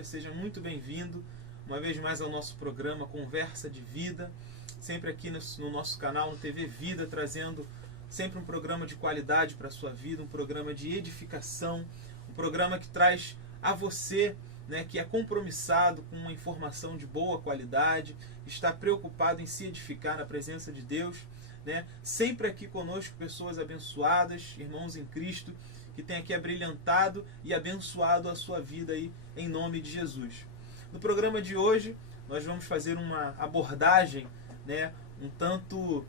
dia, seja muito bem-vindo uma vez mais ao nosso programa Conversa de Vida, sempre aqui no nosso canal, no TV Vida, trazendo sempre um programa de qualidade para a sua vida, um programa de edificação, um programa que traz a você, né, que é compromissado com uma informação de boa qualidade, está preocupado em se edificar na presença de Deus, né? Sempre aqui conosco pessoas abençoadas, irmãos em Cristo, que tem aqui abrilhantado e abençoado a sua vida aí, em nome de Jesus. No programa de hoje, nós vamos fazer uma abordagem, né, um tanto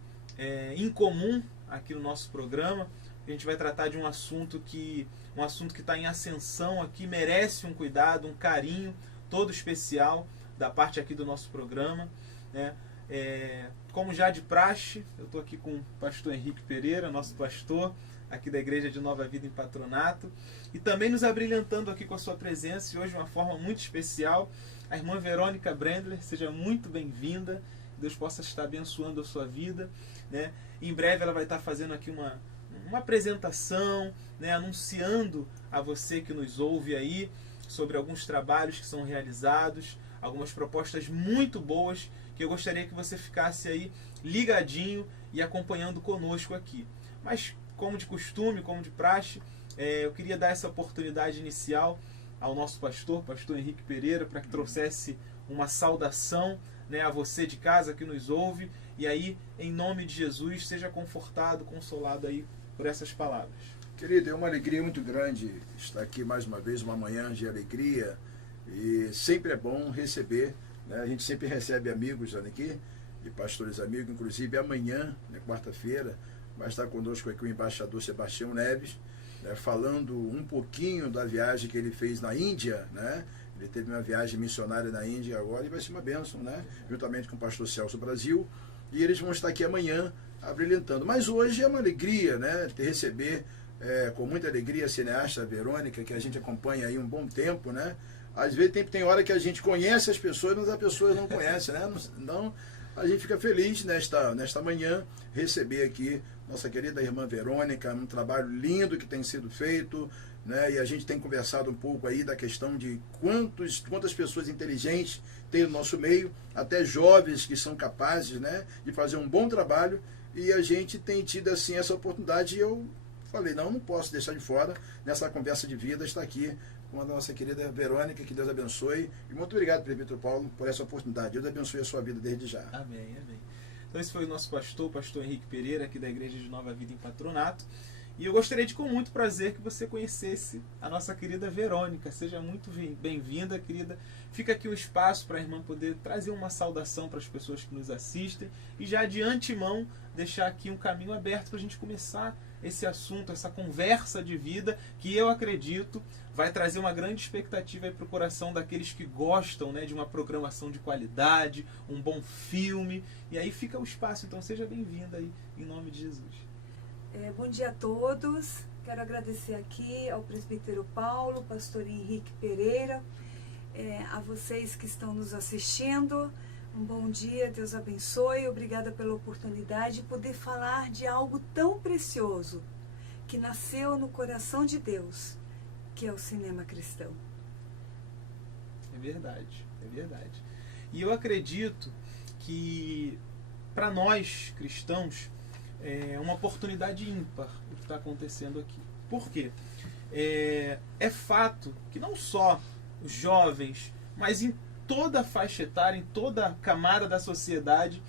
incomum aqui no nosso programa. A gente vai tratar de um assunto que está em ascensão aqui, merece um cuidado, um carinho todo especial da parte aqui do nosso programa, né? Como já de praxe, eu estou aqui com o pastor Henrique Pereira, nosso pastor aqui da Igreja de Nova Vida em Patronato, e também nos abrilhantando aqui com a sua presença, e hoje de uma forma muito especial, a irmã Verônica Brendler. Seja muito bem-vinda, Deus possa estar abençoando a sua vida, né? Em breve ela vai estar fazendo aqui uma apresentação, né, anunciando a você que nos ouve aí sobre alguns trabalhos que são realizados, algumas propostas muito boas, que eu gostaria que você ficasse aí ligadinho e acompanhando conosco aqui. Mas, como de costume, como de praxe, eu queria dar essa oportunidade inicial ao nosso pastor Henrique Pereira, para que trouxesse uma saudação, né, a você de casa que nos ouve, e aí, em nome de Jesus, seja confortado, consolado aí por essas palavras. Querido, é uma alegria muito grande estar aqui mais uma vez, uma manhã de alegria, e sempre é bom receber, né? A gente sempre recebe amigos aqui, e pastores amigos, inclusive amanhã, né, quarta-feira, vai estar conosco aqui o embaixador Sebastião Neves, né, falando um pouquinho da viagem que ele fez na Índia, né? Ele teve uma viagem missionária na Índia agora e vai ser uma bênção, né? Juntamente com o pastor Celso Brasil, e eles vão estar aqui amanhã abrilhantando. Mas hoje é uma alegria, né, receber com muita alegria a cineasta Verônica, que a gente acompanha aí um bom tempo, né? Às vezes tem hora que a gente conhece as pessoas, mas as pessoas não conhecem, né? Então a gente fica feliz nesta manhã receber aqui nossa querida irmã Verônica, um trabalho lindo que tem sido feito, né? E a gente tem conversado um pouco aí da questão de quantas pessoas inteligentes tem no nosso meio, até jovens que são capazes, né, de fazer um bom trabalho, e a gente tem tido assim essa oportunidade, e eu falei, não posso deixar de fora, nessa conversa de vida, estar aqui com a nossa querida Verônica, que Deus abençoe, e muito obrigado, presbítero Paulo, por essa oportunidade. Deus abençoe a sua vida desde já. Amém, amém. Então esse foi o nosso pastor Henrique Pereira, aqui da Igreja de Nova Vida em Patronato, e eu gostaria com muito prazer que você conhecesse a nossa querida Verônica. Seja muito bem-vinda, querida. Fica aqui um espaço para a irmã poder trazer uma saudação para as pessoas que nos assistem, e já de antemão deixar aqui um caminho aberto para a gente começar esse assunto, essa conversa de vida, que eu acredito vai trazer uma grande expectativa para o coração daqueles que gostam, né, de uma programação de qualidade, um bom filme. E aí fica o espaço, então seja bem-vinda aí, em nome de Jesus. Bom dia a todos. Quero agradecer aqui ao presbítero Paulo, pastor Henrique Pereira, a vocês que estão nos assistindo. Um bom dia, Deus abençoe. Obrigada pela oportunidade de poder falar de algo tão precioso que nasceu no coração de Deus, que é o cinema cristão. É verdade, é verdade. E eu acredito que para nós cristãos é uma oportunidade ímpar o que está acontecendo aqui. Por quê? É fato que não só os jovens, mas em toda a faixa etária, em toda a camada da sociedade,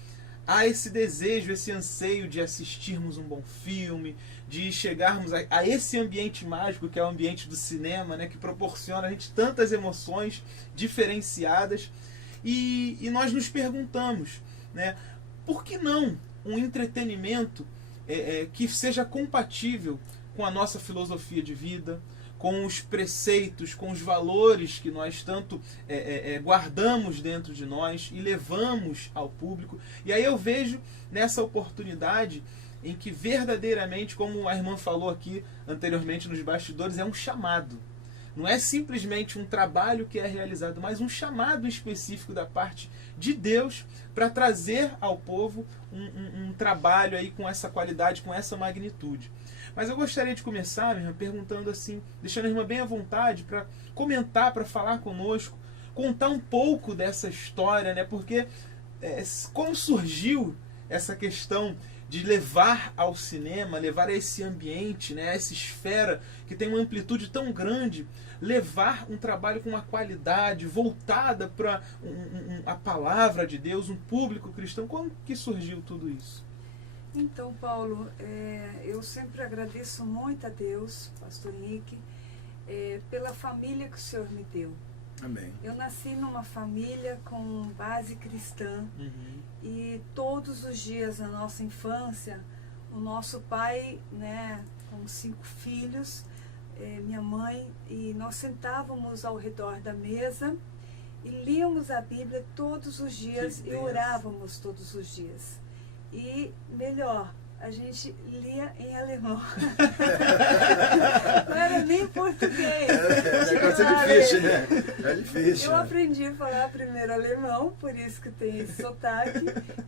há esse desejo, esse anseio de assistirmos um bom filme, de chegarmos a esse ambiente mágico que é o ambiente do cinema, né, que proporciona a gente tantas emoções diferenciadas. E nós nos perguntamos, né, por que não um entretenimento que seja compatível com a nossa filosofia de vida, com os preceitos, com os valores que nós tanto guardamos dentro de nós e levamos ao público. E aí eu vejo nessa oportunidade em que verdadeiramente, como a irmã falou aqui anteriormente nos bastidores, é um chamado. Não é simplesmente um trabalho que é realizado, mas um chamado específico da parte de Deus para trazer ao povo um trabalho aí com essa qualidade, com essa magnitude. Mas eu gostaria de começar, minha irmã, perguntando assim, deixando a irmã bem à vontade para comentar, para falar conosco, contar um pouco dessa história, né? Porque como surgiu essa questão de levar ao cinema, levar a esse ambiente, né, a essa esfera que tem uma amplitude tão grande, levar um trabalho com uma qualidade voltada para a palavra de Deus, um público cristão. Como que surgiu tudo isso? Então, Paulo, eu sempre agradeço muito a Deus, pastor Henrique, pela família que o Senhor me deu. Amém. Eu nasci numa família com base cristã. E todos os dias na nossa infância, o nosso pai, né, com 5 filhos, minha mãe, e nós sentávamos ao redor da mesa e líamos a Bíblia todos os dias e orávamos todos os dias. E melhor, a gente lia em alemão. Não era nem português. O negócio é difícil, né? É difícil. Eu aprendi a falar primeiro alemão, por isso que tem esse sotaque,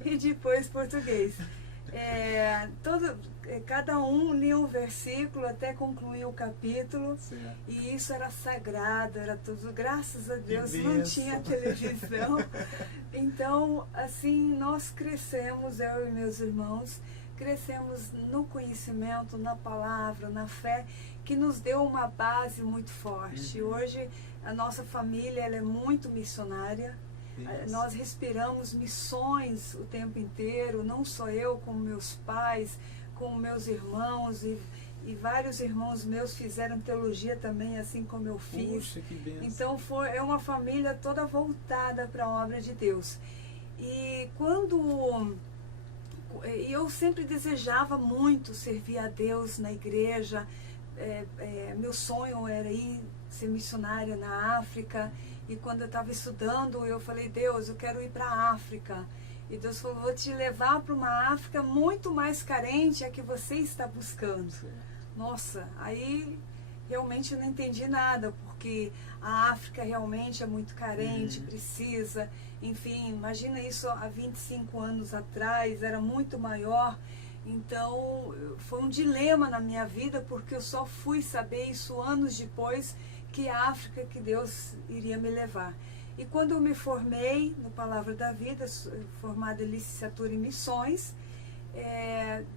e depois português. Cada um lia um versículo até concluir o capítulo. Certo. E isso era sagrado, era tudo. Graças a Deus não tinha televisão. Então, assim, nós crescemos, eu e meus irmãos, crescemos no conhecimento, na palavra, na fé, que nos deu uma base muito forte. Hoje, a nossa família ela é muito missionária. Nós respiramos missões o tempo inteiro, não só eu, como meus pais, como meus irmãos, e vários irmãos meus fizeram teologia também, assim como eu fiz. Puxa, que bênção. Então é uma família toda voltada para a obra de Deus. E quando eu sempre desejava muito servir a Deus na igreja, meu sonho era ir ser missionária na África. E quando eu estava estudando, eu falei, Deus, eu quero ir para a África. E Deus falou, vou te levar para uma África muito mais carente a que você está buscando. Nossa, aí realmente eu não entendi nada, porque a África realmente é muito carente, precisa. Enfim, imagina isso há 25 anos atrás, era muito maior. Então, foi um dilema na minha vida, porque eu só fui saber isso anos depois, que a África que Deus iria me levar. E quando eu me formei no Palavra da Vida, formada em licenciatura em missões,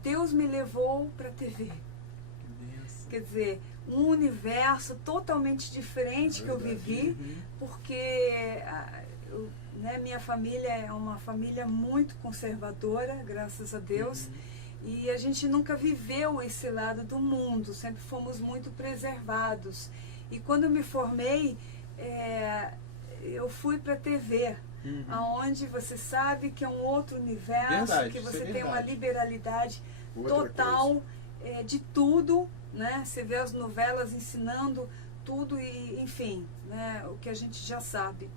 Deus me levou para a TV. Quer dizer, um universo totalmente diferente que eu vivi, porque minha família é uma família muito conservadora, graças a Deus, e a gente nunca viveu esse lado do mundo, sempre fomos muito preservados. E quando eu me formei, eu fui para a TV, onde você sabe que é um outro universo, que você tem uma liberalidade total de tudo, né? Você vê as novelas ensinando tudo, e enfim, né? O que a gente já sabe.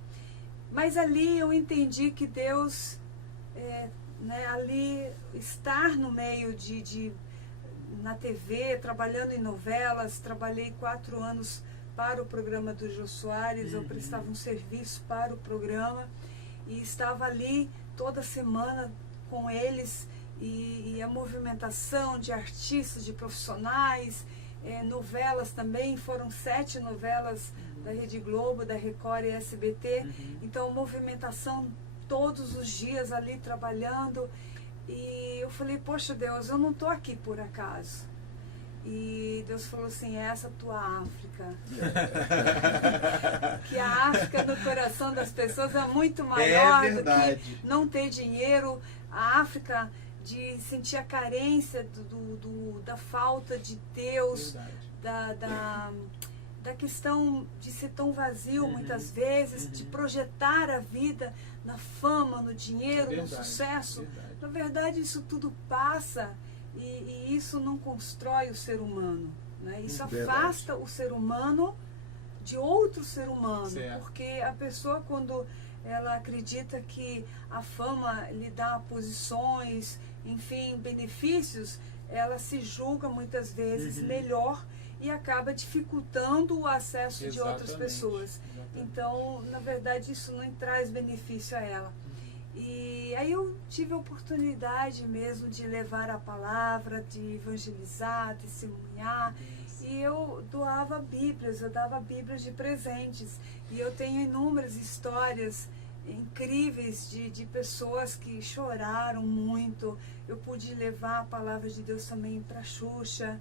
Mas ali eu entendi que Deus, ali estar no meio na TV, trabalhando em novelas, trabalhei 4 anos para o programa do Jô Soares, eu prestava um serviço para o programa e estava ali toda semana com eles, e a movimentação de artistas, de profissionais, novelas também, foram 7 novelas da Rede Globo, da Record e SBT, então movimentação todos os dias ali trabalhando, e eu falei, poxa Deus, eu não estou aqui por acaso. E Deus falou assim, essa é a tua África. Que a África no coração das pessoas é muito maior do que não ter dinheiro. A África de sentir a carência da falta de Deus, da questão de ser tão vazio muitas vezes, de projetar a vida na fama, no dinheiro, no sucesso. Na verdade, isso tudo passa. E isso não constrói o ser humano, né? Isso afasta o ser humano de outro ser humano, porque a pessoa, quando ela acredita que a fama lhe dá posições, enfim, benefícios, ela se julga muitas vezes melhor e acaba dificultando o acesso de outras pessoas. Então, na verdade, isso não traz benefício a ela. E aí eu tive a oportunidade mesmo de levar a palavra, de evangelizar, testemunhar. E e eu doava Bíblias, eu dava Bíblias de presentes. E eu tenho inúmeras histórias incríveis de pessoas que choraram muito. Eu pude levar a palavra de Deus também para a Xuxa.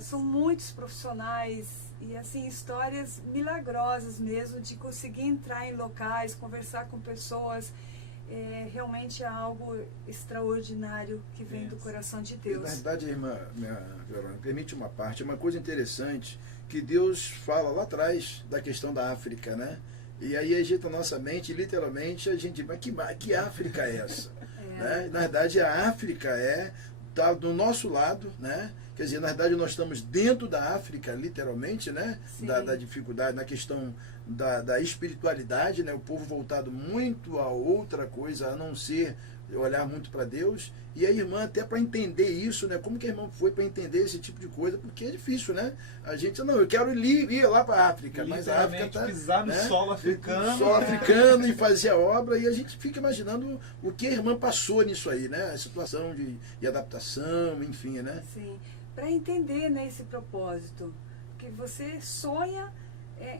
São muitos profissionais e assim histórias milagrosas mesmo, de conseguir entrar em locais, conversar com pessoas. Realmente é algo extraordinário que vem do coração de Deus. Na verdade, irmã Verônica, permite uma parte, uma coisa interessante, que Deus fala lá atrás da questão da África, né? E aí agita a nossa mente, literalmente, a gente, mas que África é essa? Né? Na verdade, a África está do nosso lado, né? Quer dizer, na verdade, nós estamos dentro da África, literalmente, né? Da dificuldade, na questão da espiritualidade, né? O povo voltado muito a outra coisa, a não ser olhar muito para Deus. E a irmã, até para entender isso, né? Como que a irmã foi para entender esse tipo de coisa? Porque é difícil, né? A gente, não, eu quero ir lá para a África, mas a África está pisar no solo africano. Solo africano e fazer a obra, e a gente fica imaginando o que a irmã passou nisso aí, né? A situação de adaptação, enfim, né? Sim, para entender, né, esse propósito, que você sonha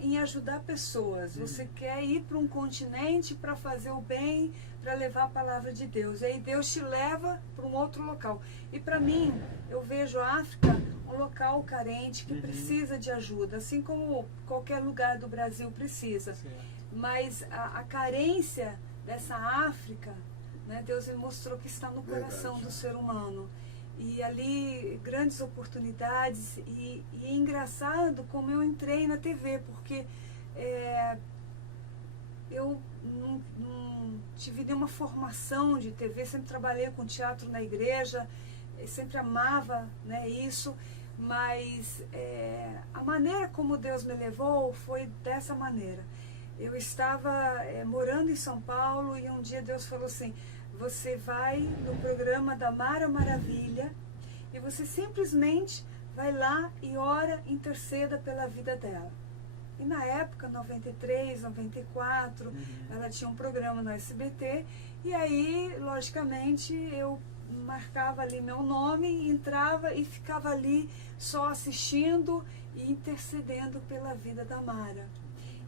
em ajudar pessoas, você quer ir para um continente para fazer o bem, para levar a palavra de Deus, e aí Deus te leva para um outro local. E para mim, eu vejo a África um local carente que precisa de ajuda, assim como qualquer lugar do Brasil precisa. Mas a carência dessa África, né, Deus me mostrou que está no coração do ser humano. E ali grandes oportunidades, e é engraçado como eu entrei na TV, porque eu não tive nenhuma formação de TV, sempre trabalhei com teatro na igreja, sempre amava, né, isso, mas a maneira como Deus me levou foi dessa maneira. Eu estava morando em São Paulo e um dia Deus falou assim: você vai no programa da Mara Maravilha e você simplesmente vai lá e ora, interceda pela vida dela. E na época, 93, 94, ela tinha um programa no SBT, e aí, logicamente, eu marcava ali meu nome, entrava e ficava ali só assistindo e intercedendo pela vida da Mara.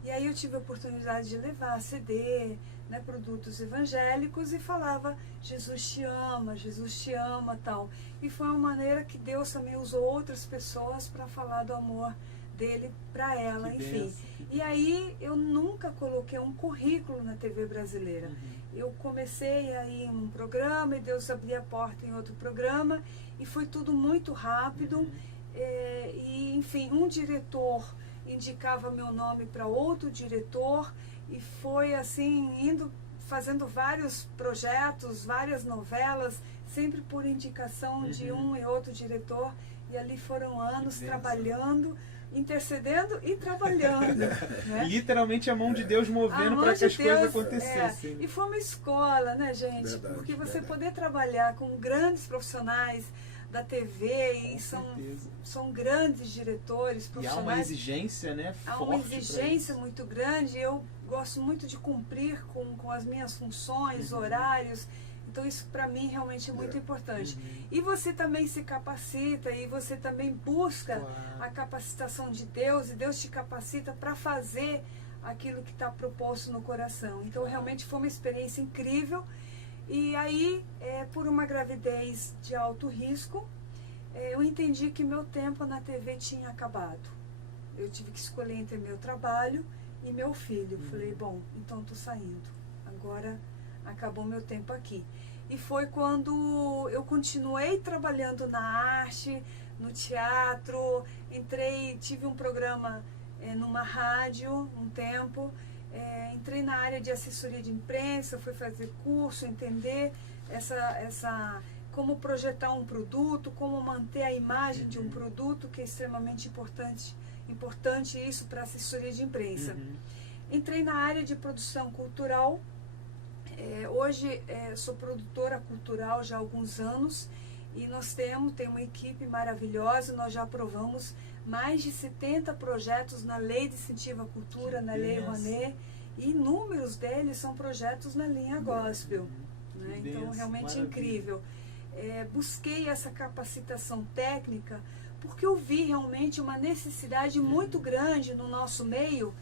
E aí eu tive a oportunidade de levar CD, né, produtos evangélicos, e falava: Jesus te ama, tal. E foi uma maneira que Deus também usou outras pessoas para falar do amor dele para ela, enfim. E aí eu nunca coloquei um currículo na TV brasileira. Eu comecei aí em um programa e Deus abria a porta em outro programa, e foi tudo muito rápido. E enfim, um diretor indicava meu nome para outro diretor, e foi assim, fazendo vários projetos, várias novelas, sempre por indicação de um e outro diretor. E ali foram anos trabalhando, intercedendo e trabalhando. Né? Literalmente a mão de Deus movendo para que as coisas acontecessem. E foi uma escola, né, gente? Verdade, porque você poder trabalhar com grandes profissionais da TV, e são grandes diretores, profissionais. E há uma exigência, né, forte. Há uma exigência muito grande. Eu gosto muito de cumprir com as minhas funções, horários. Então isso para mim realmente é muito importante. E você também se capacita, e você também busca a capacitação de Deus, e Deus te capacita para fazer aquilo que está proposto no coração. Então realmente foi uma experiência incrível. E aí, por uma gravidez de alto risco, eu entendi que meu tempo na TV tinha acabado. Eu tive que escolher entre meu trabalho e meu filho. Falei, bom, então estou saindo. Agora acabou meu tempo aqui. E foi quando eu continuei trabalhando na arte, no teatro, tive um programa numa rádio um tempo, entrei na área de assessoria de imprensa, fui fazer curso, entender como projetar um produto, como manter a imagem de um produto, que é extremamente importante isso para assessoria de imprensa. Entrei na área de produção cultural. Hoje sou produtora cultural já há alguns anos, e nós temos uma equipe maravilhosa. Nós já aprovamos mais de 70 projetos na Lei de Incentivo à Cultura, na Lei Rouanet, e inúmeros deles são projetos na linha gospel. Né? Então realmente é incrível. Busquei essa capacitação técnica porque eu vi realmente uma necessidade muito grande no nosso meio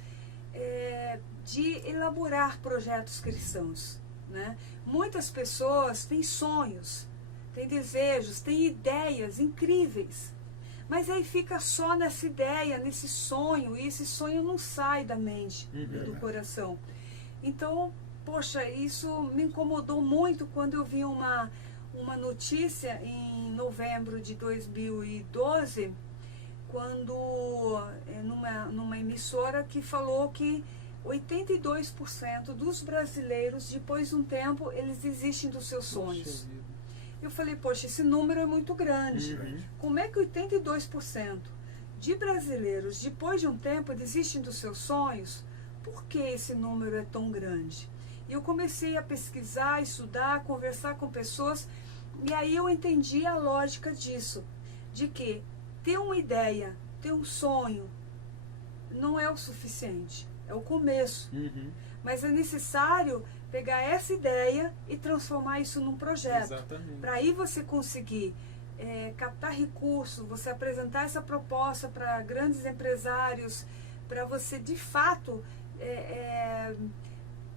de elaborar projetos cristãos, né? Muitas pessoas têm sonhos, têm desejos, têm ideias incríveis, mas aí fica só nessa ideia, nesse sonho, e esse sonho não sai da mente, do coração. Então, poxa, isso me incomodou muito quando eu vi uma notícia em novembro de 2012, quando numa emissora que falou que 82% dos brasileiros, depois de um tempo, eles desistem dos seus sonhos. Eu falei, poxa, esse número é muito grande. Como é que 82% de brasileiros, depois de um tempo, desistem dos seus sonhos? Por que esse número é tão grande? E eu comecei a pesquisar, estudar, conversar com pessoas, e aí eu entendi a lógica disso, de que ter uma ideia, ter um sonho, não é o suficiente, é o começo. Mas é necessário pegar essa ideia e transformar isso num projeto. Para aí você conseguir captar recursos, você apresentar essa proposta para grandes empresários, para você de fato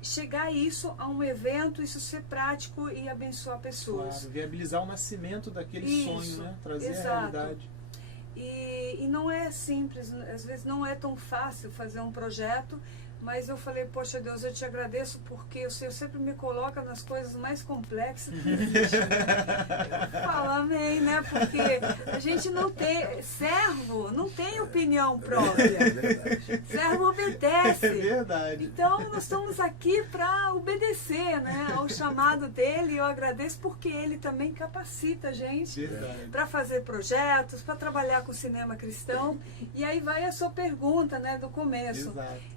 chegar a isso, a um evento, isso ser prático e abençoar pessoas. Claro, viabilizar o nascimento daquele sonho, né? Trazer a realidade. E não é simples, às vezes não é tão fácil fazer um projeto, mas eu falei, poxa Deus, eu te agradeço porque o Senhor sempre me coloca nas coisas mais complexas. Fala amém, né? Porque a gente não tem, servo não tem opinião própria. Servo obedece. É verdade. Então nós estamos aqui para obedecer, né, ao chamado dele, e eu agradeço porque ele também capacita a gente para fazer projetos, para trabalhar com cinema cristão. E aí vai a sua pergunta, né, do começo. Exato.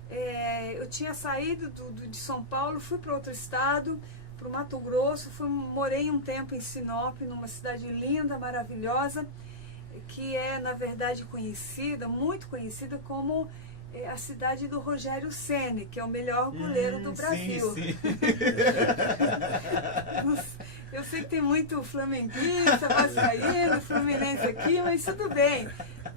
Eu tinha saído de São Paulo, fui para outro estado, para o Mato Grosso, morei um tempo em Sinop, numa cidade linda, maravilhosa, que é, na verdade, conhecida, muito conhecida como a cidade do Rogério Ceni, que é o melhor goleiro do Brasil. Sim, sim. Eu sei que tem muito flamenguista, vascaíno, fluminense aqui, mas tudo bem.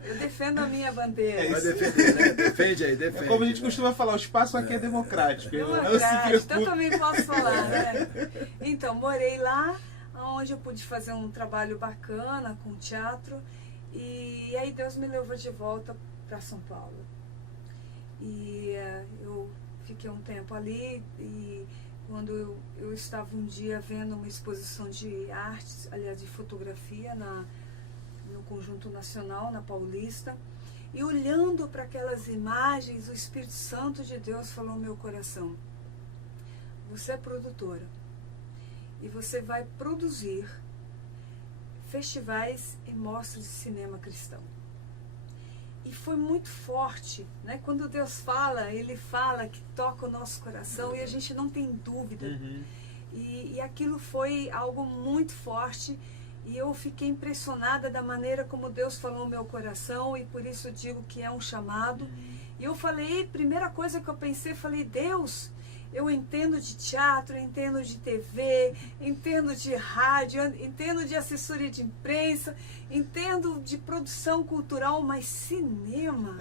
Eu defendo a minha bandeira. Vai defender, né? Defende aí, defende. Como a gente costuma falar, o espaço aqui é democrático. Democrático, então eu também posso falar, né? Então, morei lá, onde eu pude fazer um trabalho bacana com teatro, e aí Deus me levou de volta para São Paulo. E eu fiquei um tempo ali, e quando eu estava um dia vendo uma exposição de artes, aliás, de fotografia no Conjunto Nacional, na Paulista, e olhando para aquelas imagens, o Espírito Santo de Deus falou no meu coração: você é produtora e você vai produzir festivais e mostras de cinema cristão. E foi muito forte, né? Quando Deus fala, Ele fala que toca o nosso coração e a gente não tem dúvida. E aquilo foi algo muito forte, e eu fiquei impressionada da maneira como Deus falou no meu coração, e por isso eu digo que é um chamado. E eu falei, primeira coisa que eu pensei, falei, Deus, eu entendo de teatro, entendo de TV, entendo de rádio, entendo de assessoria de imprensa, entendo de produção cultural, mas cinema...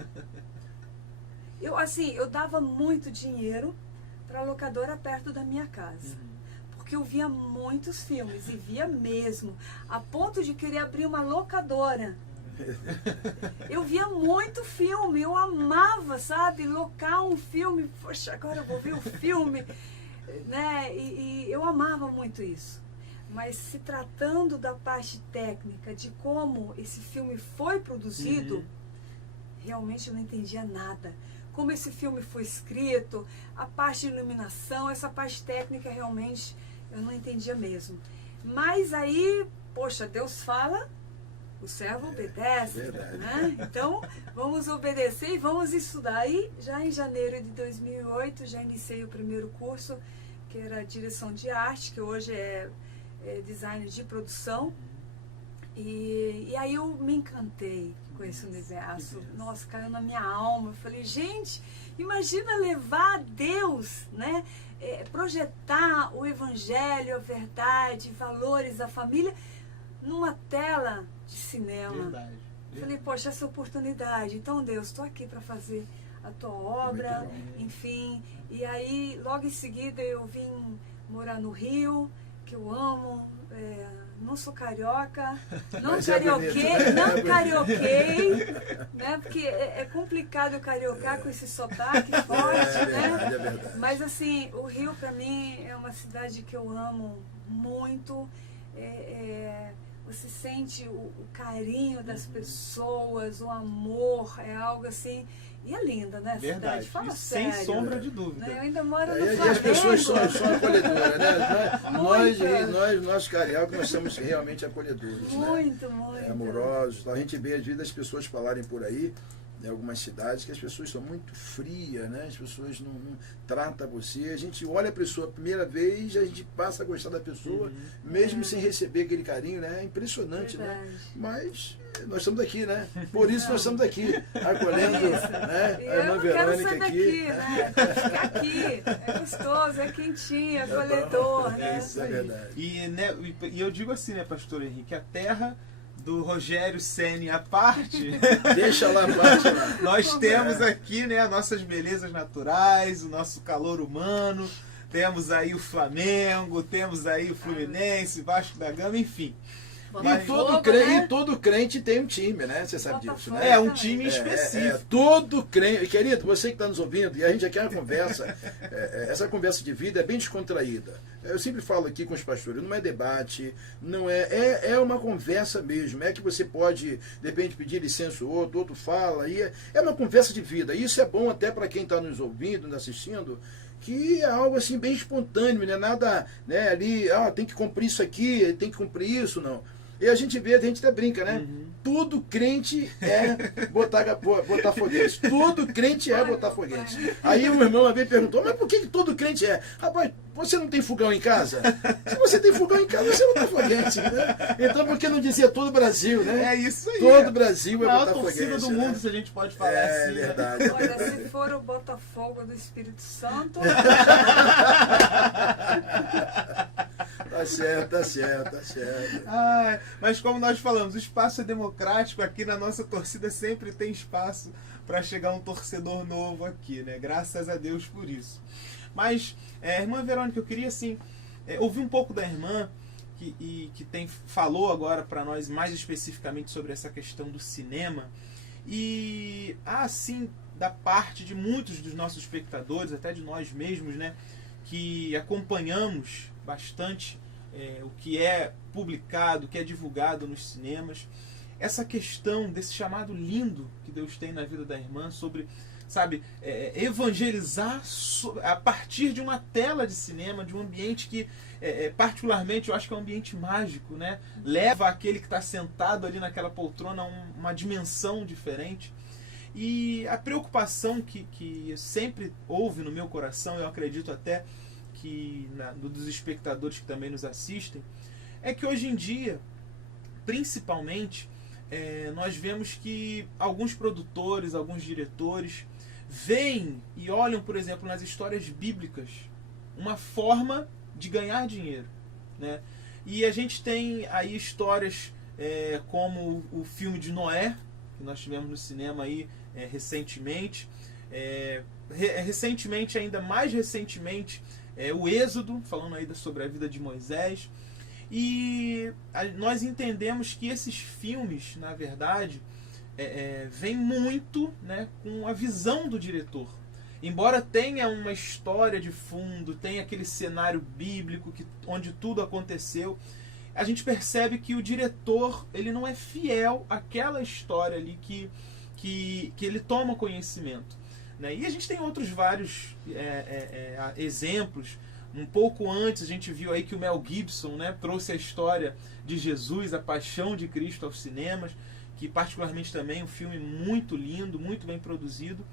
Eu dava muito dinheiro para a locadora perto da minha casa. Porque eu via muitos filmes, e via mesmo, a ponto de querer abrir uma locadora. Eu via muito filme, eu amava, sabe, locar um filme, poxa, agora eu vou ver o filme, né, e eu amava muito isso. Mas se tratando da parte técnica, de como esse filme foi produzido, realmente eu não entendia nada. Como esse filme foi escrito, a parte de iluminação, essa parte técnica realmente eu não entendia mesmo. Mas aí, poxa, Deus fala, o servo obedece, né? Então, vamos obedecer e vamos estudar. E já em janeiro de 2008, já iniciei o primeiro curso, que era direção de arte, que hoje é design de produção. E aí eu me encantei com esse universo. Nossa, caiu na minha alma. Eu falei, gente, imagina levar Deus, né? Projetar o evangelho, a verdade, valores, a família numa tela de cinema. Verdade. Falei, poxa, essa oportunidade. Então, Deus, estou aqui para fazer a tua obra, enfim. E aí, logo em seguida, eu vim morar no Rio, que eu amo. Não sou carioca, não carioquei, né? Porque é complicado eu cariocar com esse sotaque forte, né? É verdade. Mas assim, o Rio para mim é uma cidade que eu amo muito. Você sente o carinho das pessoas, o amor, é algo assim. E é linda, né? A Verdade. cidade, fala Sem sério. sombra de dúvida. Né? Eu ainda moro no E Flamengo. as pessoas são acolhedoras, né? Nós cariocas, nós somos realmente acolhedores, Muito, né? muito. Amorosos. A gente vê às vezes as pessoas falarem por aí, em algumas cidades, que as pessoas são muito frias, né? As pessoas não tratam você. A gente olha a pessoa a primeira vez, a gente passa a gostar da pessoa, mesmo sem receber aquele carinho, né? É impressionante, Verdade. né? Mas nós estamos aqui, né? Por isso nós estamos aqui, acolhendo, né? A irmã Verônica aqui. Né? Ficar aqui, é gostoso, é quentinho, é acolhedor, né? Isso é verdade. E eu digo assim, né, pastor Henrique, a terra do Rogério Ceni à parte, Deixa lá a parte lá. nós temos aqui, né, as nossas belezas naturais, o nosso calor humano, temos aí o Flamengo, temos aí o Fluminense, Vasco da Gama, enfim. E todo crente tem um time, né? Você sabe disso, né? É um time específico. Todo crente. Querido, você que está nos ouvindo, e a gente aqui é uma conversa, essa conversa de vida é bem descontraída. Eu sempre falo aqui com os pastores, não é debate, não é uma conversa mesmo. É que você pode, de repente, pedir licença ao outro fala, e é uma conversa de vida. Isso é bom até para quem está nos ouvindo, nos assistindo, que é algo assim bem espontâneo, não é nada, né, ali, tem que cumprir isso aqui, tem que cumprir isso, não. E a gente vê, a gente até brinca, né? Todo crente é botafoguense. Todo crente é botafoguense. Aí um irmão uma vez perguntou, mas por que todo crente é? Rapaz, você não tem fogão em casa? Se você tem fogão em casa, você é botafoguense, né? Então por que não dizia todo o Brasil, né? É isso aí. Todo o Brasil é botafoguense. A torcida do mundo, se a gente pode falar assim. É verdade. Olha, se for o Botafogo do Espírito Santo... Tá certo. Mas como nós falamos, o espaço é democrático, aqui na nossa torcida sempre tem espaço para chegar um torcedor novo aqui, né? Graças a Deus por isso. Mas, irmã Verônica, eu queria assim, ouvir um pouco da irmã que falou agora para nós mais especificamente sobre essa questão do cinema e assim da parte de muitos dos nossos espectadores, até de nós mesmos, né, que acompanhamos bastante o que é publicado, o que é divulgado nos cinemas, essa questão desse chamado lindo que Deus tem na vida da irmã sobre, sabe, evangelizar a partir de uma tela de cinema, de um ambiente que, particularmente, eu acho que é um ambiente mágico, né? Leva aquele que está sentado ali naquela poltrona a uma dimensão diferente. E a preocupação que sempre houve no meu coração, eu acredito até que dos espectadores que também nos assistem, é que hoje em dia, principalmente, nós vemos que alguns produtores, alguns diretores veem e olham, por exemplo, nas histórias bíblicas, uma forma de ganhar dinheiro, né? E a gente tem aí histórias como o filme de Noé, que nós tivemos no cinema aí recentemente, ainda mais recentemente, o Êxodo, falando aí sobre a vida de Moisés. E nós entendemos que esses filmes, na verdade, vêm muito, né, com a visão do diretor. Embora tenha uma história de fundo, tenha aquele cenário bíblico onde tudo aconteceu, a gente percebe que o diretor ele não é fiel àquela história ali que ele toma conhecimento, né? E a gente tem outros vários exemplos. Um pouco antes a gente viu aí que o Mel Gibson, né, trouxe a história de Jesus, a paixão de Cristo aos cinemas, que particularmente também é um filme muito lindo, muito bem produzido.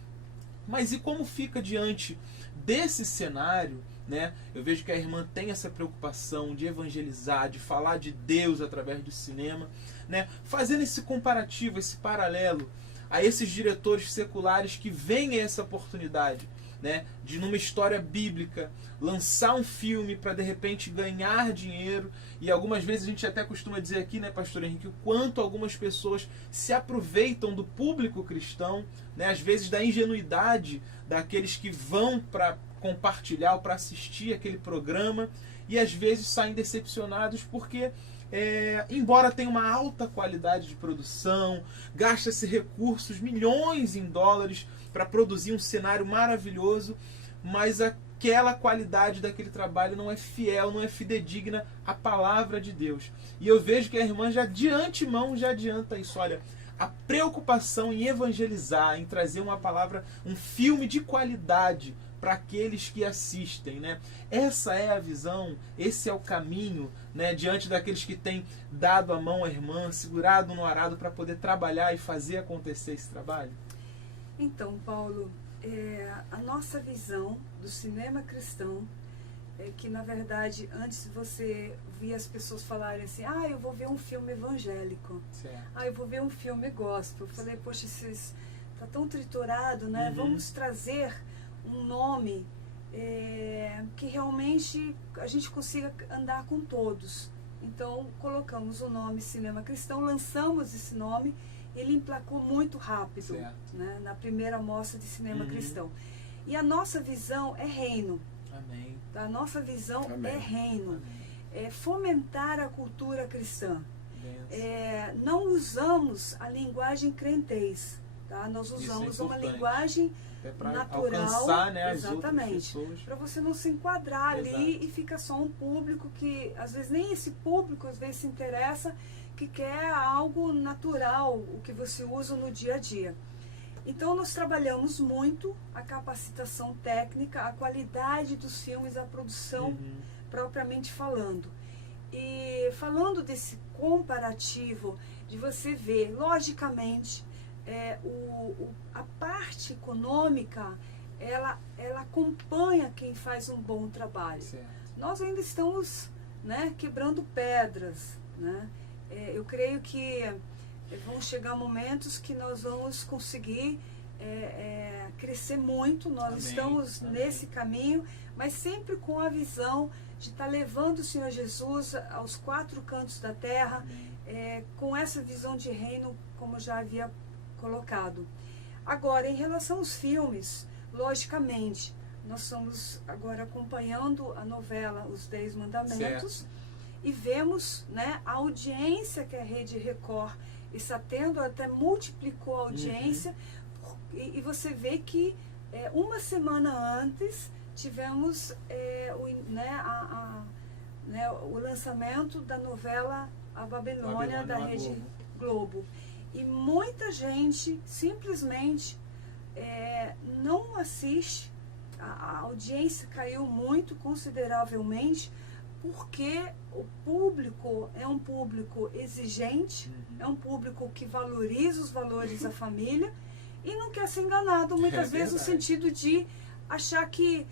Mas e como fica diante desse cenário, né? Eu vejo que a irmã tem essa preocupação de evangelizar, de falar de Deus através do cinema, né? Fazendo esse comparativo, esse paralelo a esses diretores seculares que veem essa oportunidade né, de numa história bíblica lançar um filme para de repente ganhar dinheiro. E algumas vezes a gente até costuma dizer aqui, né, pastor Henrique, o quanto algumas pessoas se aproveitam do público cristão, né, às vezes da ingenuidade daqueles que vão para compartilhar ou para assistir aquele programa, e às vezes saem decepcionados porque embora tenha uma alta qualidade de produção, gasta-se recursos, milhões em dólares para produzir um cenário maravilhoso, mas aquela qualidade daquele trabalho não é fiel, não é fidedigna à palavra de Deus. E eu vejo que a irmã já de antemão já adianta isso. Olha, a preocupação em evangelizar, em trazer uma palavra, um filme de qualidade para aqueles que assistem, né? Essa é a visão, esse é o caminho, né? Diante daqueles que têm dado a mão à irmã, segurado no arado para poder trabalhar e fazer acontecer esse trabalho. Então, Paulo, a nossa visão do cinema cristão é que, na verdade, antes você via as pessoas falarem assim, eu vou ver um filme evangélico, Certo. eu vou ver um filme gospel. Eu falei, poxa, está tão triturado, né? Vamos trazer um nome que realmente a gente consiga andar com todos. Então, colocamos o nome Cinema Cristão, lançamos esse nome, ele emplacou muito rápido, né, na primeira mostra de cinema cristão. E a nossa visão é reino. Amém. A nossa visão Amém. é reino. Amém. É fomentar a cultura cristã. Benção. Não usamos a linguagem crentez. Tá? Nós Isso é usamos uma importante. linguagem Para natural, alcançar, né, as outras exatamente, pessoas. para você não se enquadrar ali Exato. e fica só um público que, às vezes, nem esse público às vezes se interessa, que quer algo natural, o que você usa no dia a dia. Então, nós trabalhamos muito a capacitação técnica, a qualidade dos filmes, a produção propriamente falando. E falando desse comparativo, de você ver, logicamente, a parte econômica, ela acompanha quem faz um bom trabalho. Certo. Nós ainda estamos, né, quebrando pedras, né? Eu creio que vão chegar momentos que nós vamos conseguir crescer muito. Nós Amém. estamos Amém. nesse caminho, mas sempre com a visão de estar levando o Senhor Jesus aos quatro cantos da terra, com essa visão de reino, como eu já havia colocado. Agora, em relação aos filmes, logicamente, nós estamos agora acompanhando a novela Os 10 Mandamentos, Certo. e vemos, né, a audiência que a Rede Record está tendo, até multiplicou a audiência, e você vê que uma semana antes tivemos o lançamento da novela A Babilônia da Rede Globo. E muita gente simplesmente não assiste, a audiência caiu muito consideravelmente, porque o público é um público exigente, é um público que valoriza os valores da família e não quer ser enganado muitas vezes no sentido de achar que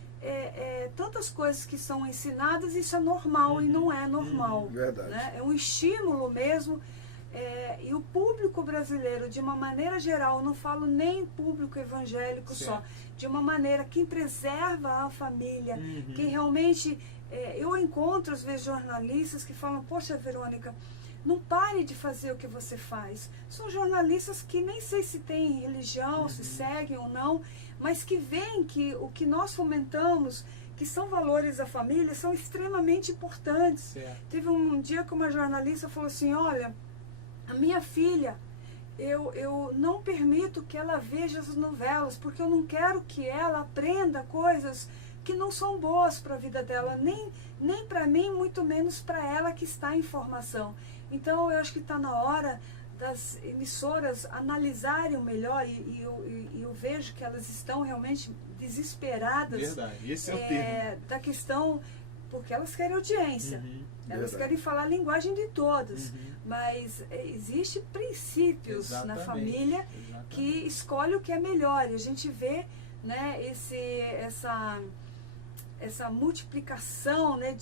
tantas coisas que são ensinadas, isso é normal e não é normal. Verdade. Né? É um estímulo mesmo. E o público brasileiro, de uma maneira geral, não falo nem público evangélico só, de uma maneira que preserva a família, que realmente, eu encontro às vezes jornalistas que falam, poxa, Verônica, não pare de fazer o que você faz. São jornalistas que nem sei se têm religião, se seguem ou não, mas que veem que o que nós fomentamos, que são valores da família, são extremamente importantes. Teve um dia que uma jornalista falou assim, olha, a minha filha, eu não permito que ela veja as novelas, porque eu não quero que ela aprenda coisas que não são boas para a vida dela, nem para mim, muito menos para ela que está em formação. Então, eu acho que está na hora das emissoras analisarem melhor, e eu vejo que elas estão realmente desesperadas. Verdade, esse é o termo. Da questão, porque elas querem audiência. Elas Verdade. querem falar a linguagem de todas, mas existem princípios na família que escolhe o que é melhor. E a gente vê, né, essa multiplicação, né,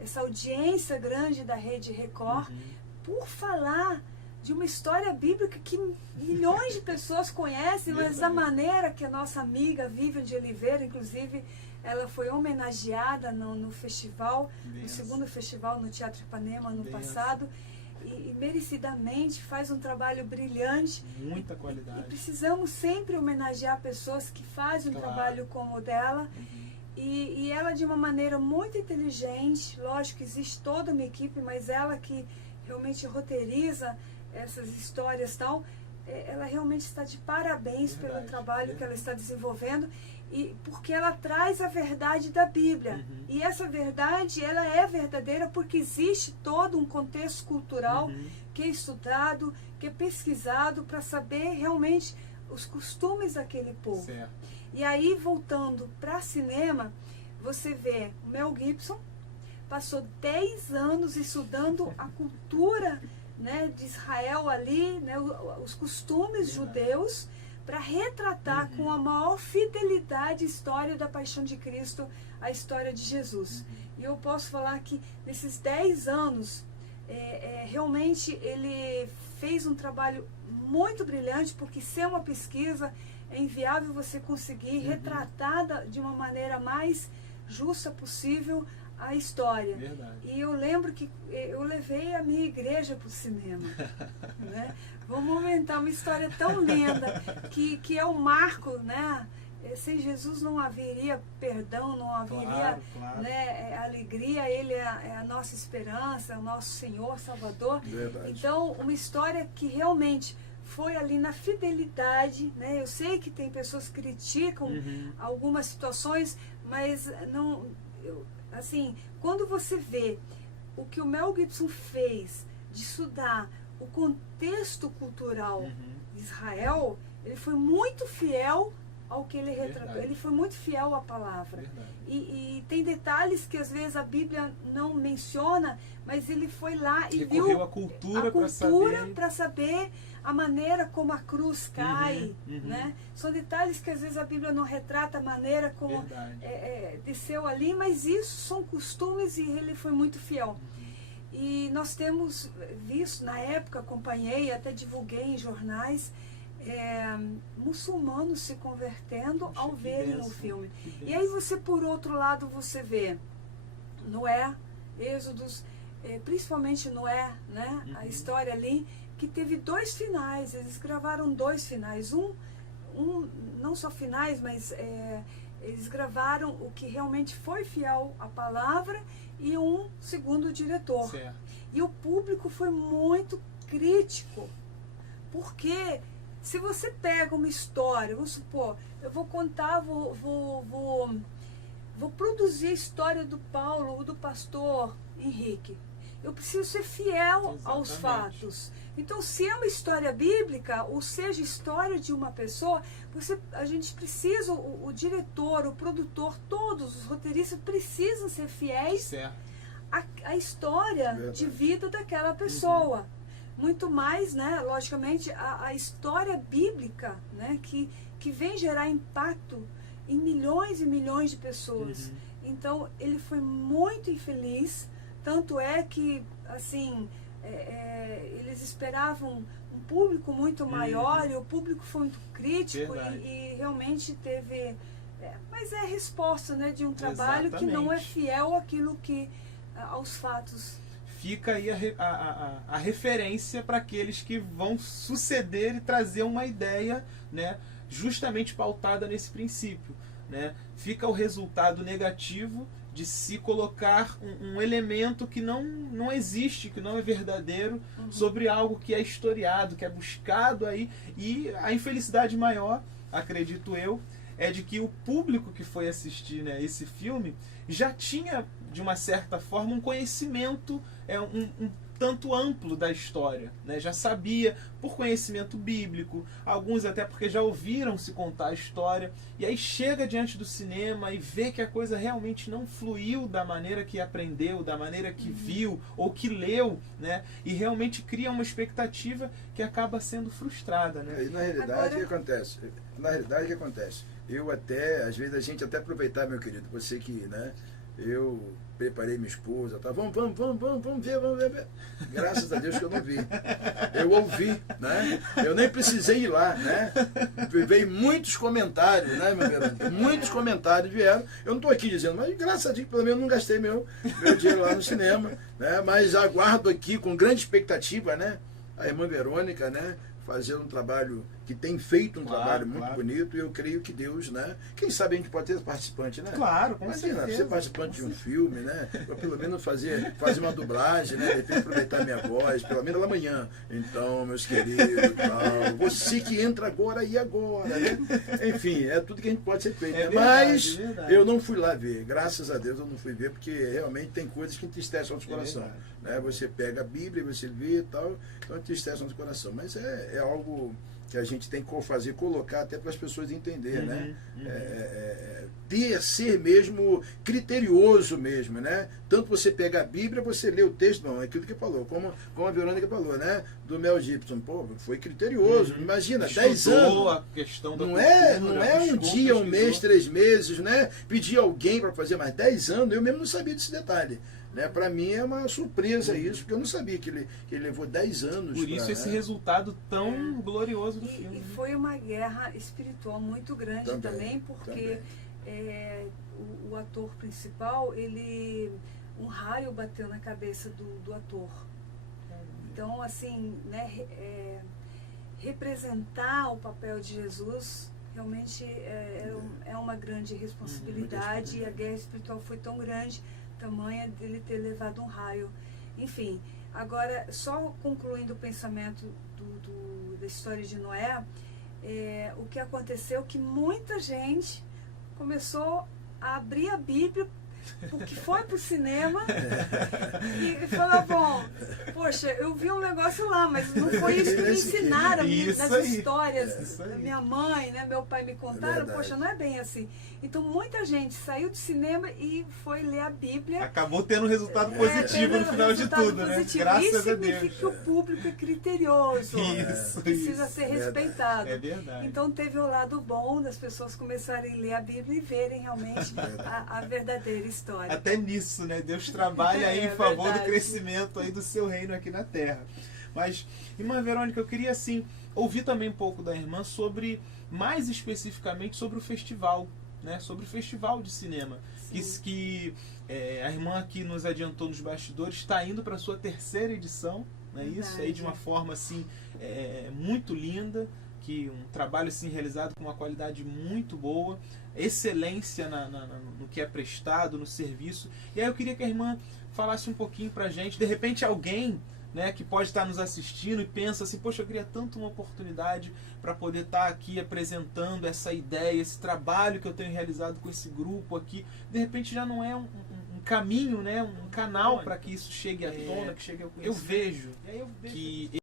essa audiência grande da Rede Record por falar de uma história bíblica que milhões de pessoas conhecem, mas da maneira que a nossa amiga Vivian de Oliveira, inclusive, ela foi homenageada no festival, no segundo festival no Teatro Ipanema, ano passado, e merecidamente faz um trabalho brilhante. Muita qualidade. E precisamos sempre homenagear pessoas que fazem um trabalho como o dela. E ela, de uma maneira muito inteligente, lógico que existe toda uma equipe, mas ela que realmente roteiriza essas histórias e tal, ela realmente está de parabéns pelo trabalho que ela está desenvolvendo, e porque ela traz a verdade da Bíblia. E essa verdade, ela é verdadeira porque existe todo um contexto cultural que é estudado, que é pesquisado para saber realmente os costumes daquele povo. Certo. E aí, voltando para cinema, você vê o Mel Gibson passou 10 anos estudando a cultura, né, de Israel ali, né, os costumes judeus, para retratar com a maior fidelidade a história da paixão de Cristo, a história de Jesus. E eu posso falar que nesses 10 anos, realmente ele fez um trabalho muito brilhante, porque ser uma pesquisa é inviável você conseguir retratar de uma maneira mais justa possível a história. Verdade. E eu lembro que eu levei a minha igreja para o cinema. Né? Vamos inventar uma história tão linda, que é um marco, né? Sem Jesus não haveria perdão, não haveria né, alegria. Ele é a nossa esperança, é o nosso Senhor, Salvador. Verdade. Então, uma história que realmente foi ali na fidelidade, né? Eu sei que tem pessoas que criticam algumas situações, mas não... assim, quando você vê o que o Mel Gibson fez de estudar o contexto cultural de Israel, ele foi muito fiel ao que ele retratou. Ele foi muito fiel à palavra. E tem detalhes que às vezes a Bíblia não menciona, mas ele foi lá e viu a cultura para saber a maneira como a cruz cai, né? São detalhes que às vezes a Bíblia não retrata a maneira como desceu ali, mas isso são costumes e ele foi muito fiel. E nós temos visto, na época acompanhei, até divulguei em jornais, muçulmanos se convertendo ao verem o filme. E aí você, por outro lado, você vê Noé, Êxodos, principalmente Noé, né? A história ali, que teve 2 finais, eles gravaram 2 finais, um não só finais, mas eles gravaram o que realmente foi fiel à palavra e um segundo diretor. Certo. E o público foi muito crítico, porque se você pega uma história, vamos supor, eu vou contar, vou produzir a história do Paulo ou do pastor Henrique. Eu preciso ser fiel aos fatos. Então, se é uma história bíblica, ou seja, história de uma pessoa, a gente precisa, o diretor, o produtor, todos os roteiristas precisam ser fiéis à história de vida daquela pessoa. Muito mais, né, logicamente, a história bíblica, né, que vem gerar impacto em milhões e milhões de pessoas. Então, ele foi muito infeliz, tanto é que, assim, eles esperavam um público muito maior, e o público foi muito crítico, e realmente teve... mas é a resposta, né, de um trabalho que não é fiel àquilo aos fatos. Fica aí a referência para aqueles que vão suceder e trazer uma ideia, né, justamente pautada nesse princípio, né? Fica o resultado negativo de se colocar um elemento que não existe, que não é verdadeiro, sobre algo que é historiado, que é buscado aí, e a infelicidade maior, acredito eu, é de que o público que foi assistir, né, esse filme já tinha, de uma certa forma, um conhecimento um tanto amplo da história, né? Já sabia, por conhecimento bíblico, alguns até porque já ouviram se contar a história, e aí chega diante do cinema e vê que a coisa realmente não fluiu da maneira que aprendeu, da maneira que viu ou que leu, né? E realmente cria uma expectativa que acaba sendo frustrada, né? E na realidade, o que acontece? Na realidade, o que acontece? Eu até, às vezes, a gente até aproveitar, meu querido, você que, né, eu preparei minha esposa, tá? Vamos ver. Graças a Deus que eu não vi. Eu ouvi, né? Eu nem precisei ir lá, né? Veio muitos comentários, né, meu Verônica? Muitos comentários vieram. Eu não estou aqui dizendo, mas graças a Deus, pelo menos eu não gastei meu dinheiro lá no cinema, né? Mas aguardo aqui com grande expectativa, né? A irmã Verônica, né? Fazendo um trabalho, que tem feito um trabalho muito bonito, e eu creio que Deus, né? Quem sabe a gente pode ter participante, né? Claro, com Imagina, certeza. ser participante de um filme, né? Ou pelo menos fazer uma dublagem, né? De repente aproveitar minha voz, pelo menos lá amanhã. Então, meus queridos, tal, você que entra agora e agora, né? Enfim, é tudo que a gente pode ser feito. É né? verdade, Mas verdade. eu não fui lá ver, graças a Deus eu não fui ver, porque realmente tem coisas que entristecem o nosso coração. Né? Você pega a Bíblia, você vê e tal, então entristece o nosso coração. Mas é algo que a gente tem que fazer, colocar até para as pessoas entenderem, né? Ser mesmo criterioso mesmo, né? Tanto você pega a Bíblia, você lê o texto, não, é aquilo que falou, como a Verônica falou, né? Do Mel Gibson, pô, foi criterioso, imagina, 10 anos. A questão da Não cultura, é um buscou, dia, um pesquisou. mês, 3 meses, né? Pedir alguém para fazer mais 10 anos, eu mesmo não sabia desse detalhe. Né? Para mim é uma surpresa isso, porque eu não sabia que ele levou 10 anos. Por isso esse resultado tão glorioso do filme. E foi uma guerra espiritual muito grande também, porque o ator principal, um raio bateu na cabeça do ator. Então, assim, né, representar o papel de Jesus realmente é uma grande responsabilidade, e a guerra espiritual foi tão grande, tamanha dele ter levado um raio. Enfim, agora, só concluindo o pensamento da história de Noé, o que aconteceu é que muita gente começou a abrir a Bíblia, porque foi pro cinema e falou, bom, poxa, eu vi um negócio lá, mas não foi isso que me ensinaram, nas histórias da minha mãe, né, meu pai me contaram, poxa, não é bem assim. Então muita gente saiu do cinema e foi ler a Bíblia. Acabou tendo um resultado positivo no final de tudo, né? Graças a Deus. Isso significa que o público é criterioso, precisa ser respeitado. É verdade. Então teve o lado bom das pessoas começarem a ler a Bíblia e verem realmente a verdadeira história. Até nisso, né? Deus trabalha aí em favor do crescimento aí do seu reino aqui na Terra. Mas, irmã Verônica, eu queria assim ouvir também um pouco da irmã sobre, mais especificamente, sobre o festival, né? Sobre o festival de cinema. Que a irmã aqui nos adiantou nos bastidores, está indo para a sua 3ª edição, né? Isso aí de uma forma assim muito linda, que um trabalho assim realizado com uma qualidade muito boa, excelência no que é prestado, no serviço. E aí eu queria que a irmã falasse um pouquinho pra gente, de repente alguém, né, que pode estar nos assistindo e pensa assim, poxa, eu queria tanto uma oportunidade para poder estar aqui apresentando essa ideia, esse trabalho que eu tenho realizado com esse grupo aqui. De repente já não é um caminho, né, um canal para que isso chegue à tona, que chegue ao conhecimento. Eu vejo que